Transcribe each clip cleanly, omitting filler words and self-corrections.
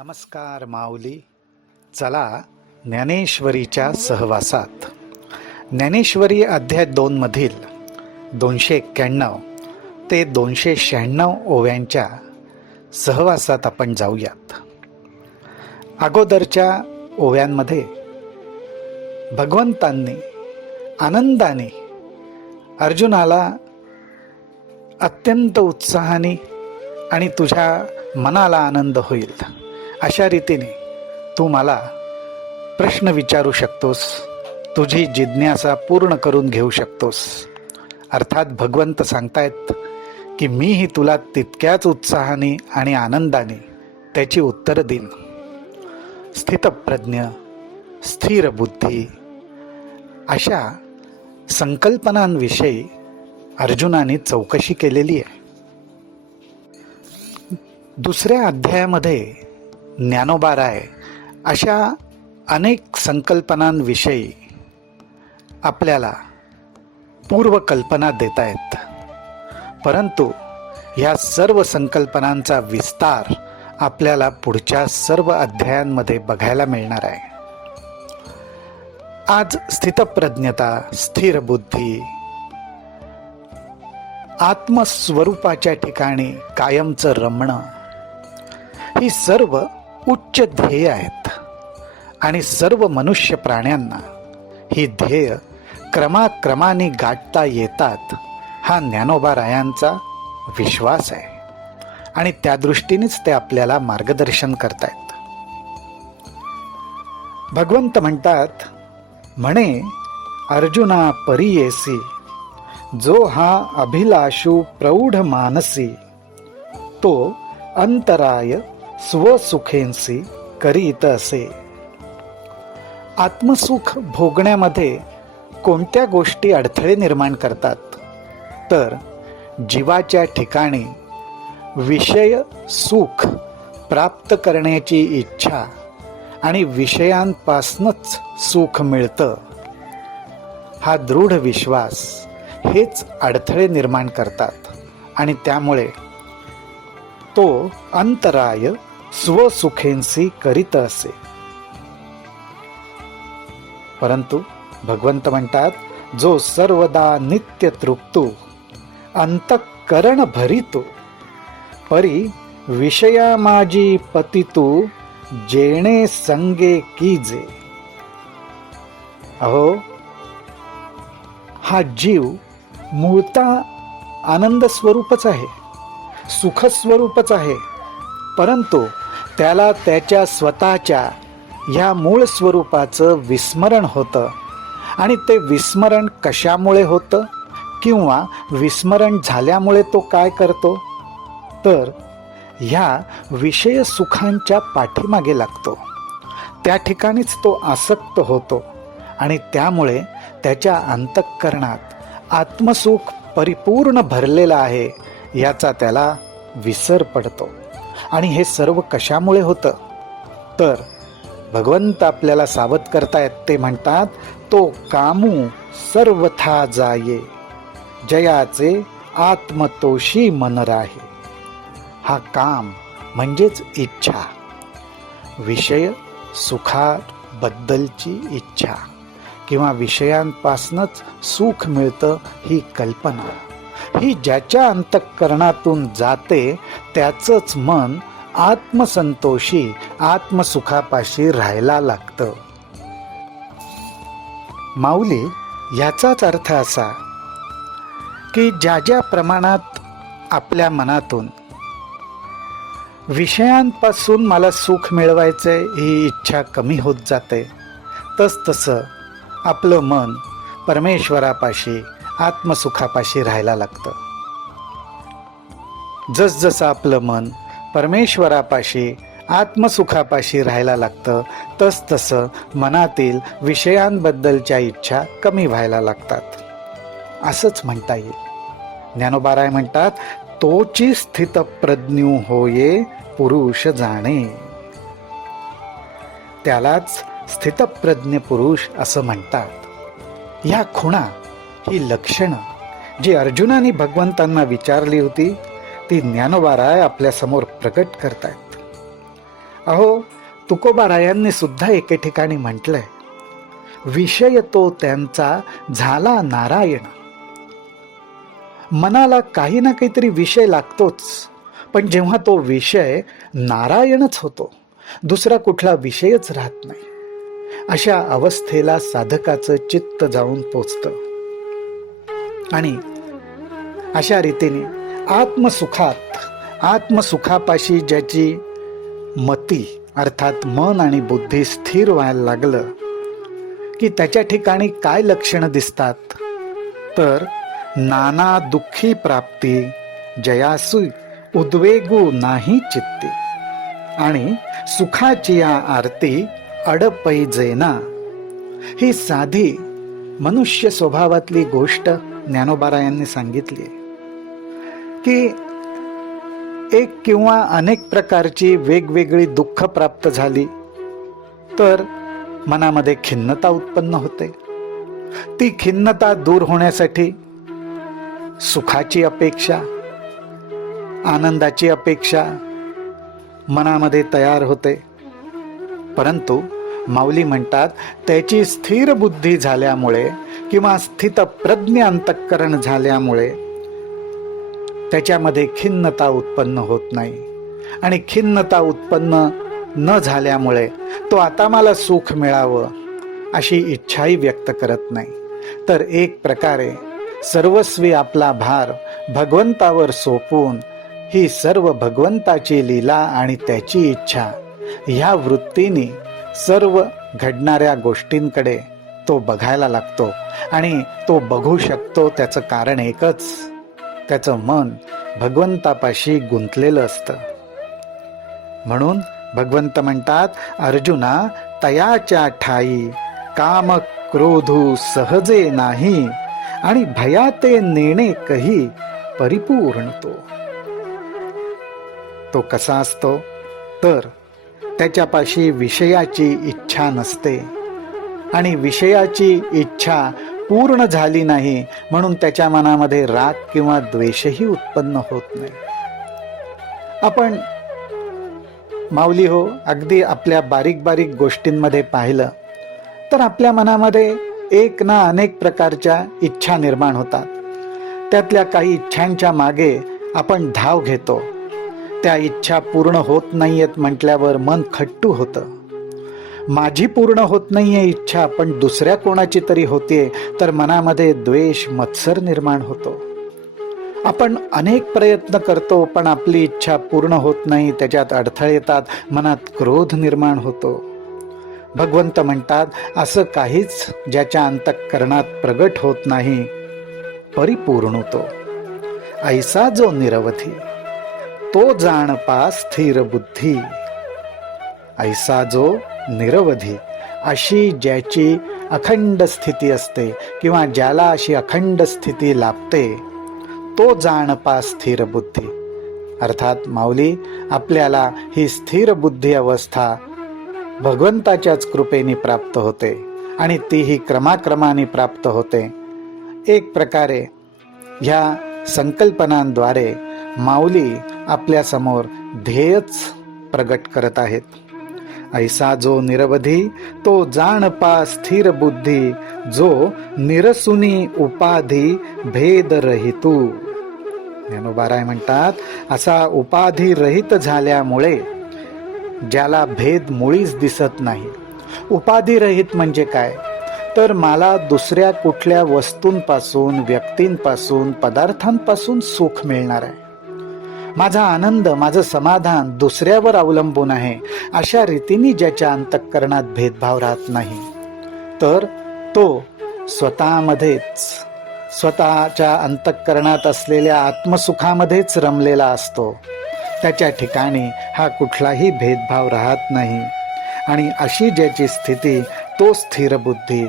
नमस्कार माऊली. चला ज्ञानेश्वरीच्या सहवासात ज्ञानेश्वरी अध्याय 2 मधील 291 ते 296 ओव्यांच्या सहवासात आपण जाऊयात. अगोदरच्या ओव्यांमध्ये भगवंतांनी आनंदाने अर्जुनाला अत्यंत उत्साहाने आणि तुझ्या मनाला आनंद होईल अशा रीतीने तू मला प्रश्न विचारू शकतोस, तुझी जिज्ञासा पूर्ण करून घेऊ शकतोस. अर्थात भगवंत सांगतायत की मीही तुला तितक्याच उत्साहाने आणि आनंदाने त्याची उत्तरं देईन. स्थितप्रज्ञ, स्थिर बुद्धी अशा संकल्पनांविषयी अर्जुनाने चौकशी केलेली आहे. दुसऱ्या अध्यायामध्ये ज्ञानोबाराय अशा अनेक संकल्पनांविषयी आपल्याला पूर्वकल्पना देत आहेत, परंतु ह्या सर्व संकल्पनांचा विस्तार आपल्याला पुढच्या सर्व अध्यायांमध्ये बघायला मिळणार आहे. आज स्थितप्रज्ञता, स्थिर बुद्धी, आत्मस्वरूपाच्या ठिकाणी कायमचं रमणं ही सर्व उच्च ध्येय आहेत आणि सर्व मनुष्य प्राण्यांना ही ध्येय क्रमाक्रमाने गाठता येतात हा ज्ञानोबारायांचा विश्वास आहे आणि त्या दृष्टीनेच ते आपल्याला मार्गदर्शन करतायत. भगवंत म्हणतात, म्हणे अर्जुना परियेसी जो हा अभिलाषू प्रौढ मानसी तो अंतराय स्वसुखेंसी करीत असे. आत्मसुख भोगण्यामध्ये कोणत्या गोष्टी अडथळे निर्माण करतात, तर जीवाच्या ठिकाणी विषय सुख प्राप्त करण्याची इच्छा आणि विषयांपासूनच सुख मिळतं हा दृढ विश्वास हेच अडथळे निर्माण करतात आणि त्यामुळे तो अंतराय स्वसुखेंसी करीत असे. परंतु भगवंत म्हणतात, जो सर्वदा नित्य तृप्तो अंतःकरण भरितो परी विषया माझी पतितू जेणे संगे कीजे. अहो, हा जीव मूळता आनंद स्वरूपच आहे, सुखस्वरूपच आहे, परंतु त्याला त्याच्या स्वतःच्या ह्या मूळ स्वरूपाचं विस्मरण होतं. आणि ते विस्मरण कशामुळे होतं किंवा विस्मरण झाल्यामुळे तो काय करतो, तर ह्या विषय सुखांच्या पाठीमागे लागतो. त्या ठिकाणीच तो आसक्त होतो आणि त्यामुळे त्याच्या अंतःकरणात आत्मसुख परिपूर्ण भरलेला आहे याचा त्याला विसर पडतो. आणि हे सर्व कशामुळे होतं, तर भगवंत आपल्याला सावध करतायत. ते म्हणतात, तो कामू सर्वथा जाये जयाचे आत्मतोषी मन राहे. हा काम म्हणजेच इच्छा, विषय सुखाबद्दलची इच्छा किंवा विषयांपासूनच सुख मिळतं ही कल्पना, ही ज्याच्या अंतःकरणातून जाते त्याचंच मन आत्मसंतोषी आत्मसुखापाशी राहायला लागतं. माऊली, याचाच अर्थ असा की ज्या ज्या प्रमाणात आपल्या मनातून विषयांपासून मला सुख मिळवायचे ही इच्छा कमी होत जाते, तसतसं आपलं मन परमेश्वरापाशी आत्मसुखापाशी राहायला लागतं. जसजसं आपलं मन परमेश्वरापाशी आत्मसुखापाशी राहायला लागतं, तसतसं मनातील विषयांबद्दलच्या इच्छा कमी व्हायला लागतात, असंच म्हणता येईल. ज्ञानोबाराय म्हणतात, तोची स्थितप्रज्ञू होये पुरुष जाणे. त्यालाच स्थितप्रज्ञ पुरुष असं म्हणतात. ह्या खुणा, ही लक्षणं जी अर्जुनाने भगवंतांना विचारली होती ती ज्ञानोबाराय आपल्यासमोर प्रकट करतायत. अहो, तुकोबारायांनी सुद्धा एके ठिकाणी म्हटलंय, विषय तो त्यांचा झाला नारायण. मनाला काही ना काहीतरी विषय लागतोच, पण जेव्हा तो विषय नारायणच होतो, दुसरा कुठला विषयच राहत नाही, अशा अवस्थेला साधकाचं चित्त जाऊन पोचतं. आणि अशा रीतीने आत्मसुखापाशी ज्याची मती अर्थात मन आणि बुद्धी स्थिर व्हायला लागलं की त्याच्या ठिकाणी काय लक्षणं दिसतात, तर नाना दुःखी प्राप्ती जयासु उद्वेगू नाही चित्ती आणि सुखाची या आरती अडपैजेना. ही साधी मनुष्य स्वभावातली गोष्ट ज्ञानोबारायांनी सांगितली की एक किंवा अनेक प्रकारची वेगवेगळी दुःख प्राप्त झाली तर मनामध्ये खिन्नता उत्पन्न होते. ती खिन्नता दूर होण्यासाठी सुखाची अपेक्षा, आनंदाची अपेक्षा मनामध्ये तयार होते. परंतु माऊली म्हणतात, त्याची स्थिर बुद्धी झाल्यामुळे किंवा स्थितप्रज्ञ अंतःकरण झाल्यामुळे त्याच्यामध्ये खिन्नता उत्पन्न होत नाही. आणि खिन्नता उत्पन्न न झाल्यामुळे तो आता मला सुख मिळावं अशी इच्छाही व्यक्त करत नाही, तर एक प्रकारे सर्वस्वी आपला भार भगवंतावर सोपवून ही सर्व भगवंताची लीला आणि त्याची इच्छा ह्या वृत्तीने सर्व घडणाऱ्या गोष्टींकडे तो बघायला लागतो. आणि तो बघू शकतो त्याचं कारण एकच, त्याचं मन भगवंतापाशी गुंतलेलं असतं. म्हणून भगवंत म्हणतात, अर्जुना तयाच्या ठाई काम क्रोधू सहजे नाही आणि भयाते नेणे कही परिपूर्ण तो कसा असतो, तर त्याच्यापाशी विषयाची इच्छा नसते आणि विषयाची इच्छा पूर्ण झाली नाही म्हणून त्याच्या मनामध्ये राग किंवा द्वेषही उत्पन्न होत नाही. आपण माऊली हो, अगदी आपल्या बारीक बारीक गोष्टींमध्ये पाहिलं तर आपल्या मनामध्ये एक ना अनेक प्रकारच्या इच्छा निर्माण होतात. त्यातल्या काही इच्छांच्या मागे आपण धाव घेतो. त्या इच्छा पूर्ण होत नाहीयेत म्हटल्यावर मन खट्टू होतं. माझी पूर्ण होत नाहीये इच्छा, पण दुसऱ्या कोणाची तरी होतीये, तर मनामध्ये द्वेष मत्सर निर्माण होतो. आपण अनेक प्रयत्न करतो पण आपली इच्छा पूर्ण होत नाही, त्याच्यात अडथळे येतात, मनात क्रोध निर्माण होतो. भगवंत म्हणतात, असं काहीच ज्याच्या अंतःकरणात प्रगट होत नाही परिपूर्ण तो. ऐसा जो निरवधी तो जाणपा स्थिर बुद्धी. ऐसा जो निरवधी, अशी ज्याची अखंड स्थिती असते किंवा ज्याला अशी अखंड स्थिती लाभते, तो जाणपा स्थिर बुद्धी. अर्थात माऊली आपल्याला ही स्थिर बुद्धी अवस्था भगवंताच्याच कृपेने प्राप्त होते आणि तीही क्रमाक्रमाने प्राप्त होते. एक प्रकारे ह्या संकल्पनांद्वारे माऊली आपल्या समोर ध्येयच प्रगट करत आहेत. ऐसा जो निरवधी तो जाणपा स्थिर बुद्धी, जो निरसुनी उपाधी भेद रहितू. ज्ञानोबाराय म्हणतात, असा उपाधी रहित झाल्यामुळे ज्याला भेद मुळीच दिसत नाही. उपाधी रहित म्हणजे काय, तर मला दुसऱ्या कुठल्या वस्तूंपासून, व्यक्तींपासून, पदार्थांपासून सुख मिळणार आहे. माझा आनंद, माझं समाधान दुसऱ्यावर अवलंबून आहे. अशा रीतीने ज्याच्या अंतःकरणात भेदभाव राहत नाही, तर तो स्वतःमध्येच, स्वतःच्या अंतःकरणात असलेल्या आत्मसुखामध्येच रमलेला असतो. त्याच्या ठिकाणी हा कुठलाही भेदभाव राहत नाही. आणि अशी ज्याची स्थिती, तो स्थिर बुद्धी,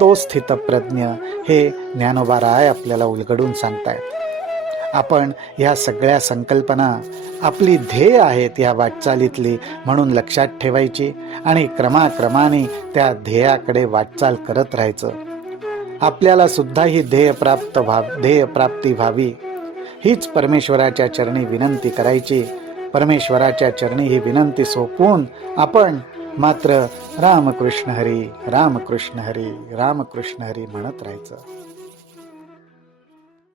तो स्थितप्रज्ञ, हे ज्ञानोबाराय आपल्याला उलगडून सांगतायत. आपण ह्या सगळ्या संकल्पना आपली ध्येय आहेत या वाटचालीतली, म्हणून लक्षात ठेवायची आणि क्रमाक्रमाने त्या ध्येयाकडे वाटचाल करत राहायचं. आपल्याला सुद्धा ही ध्येयप्राप्ती व्हावी हीच परमेश्वराच्या चरणी विनंती करायची. परमेश्वराच्या चरणी ही विनंती सोपवून आपण मात्र रामकृष्ण हरी रामकृष्ण हरी रामकृष्ण हरी म्हणत राहायचं.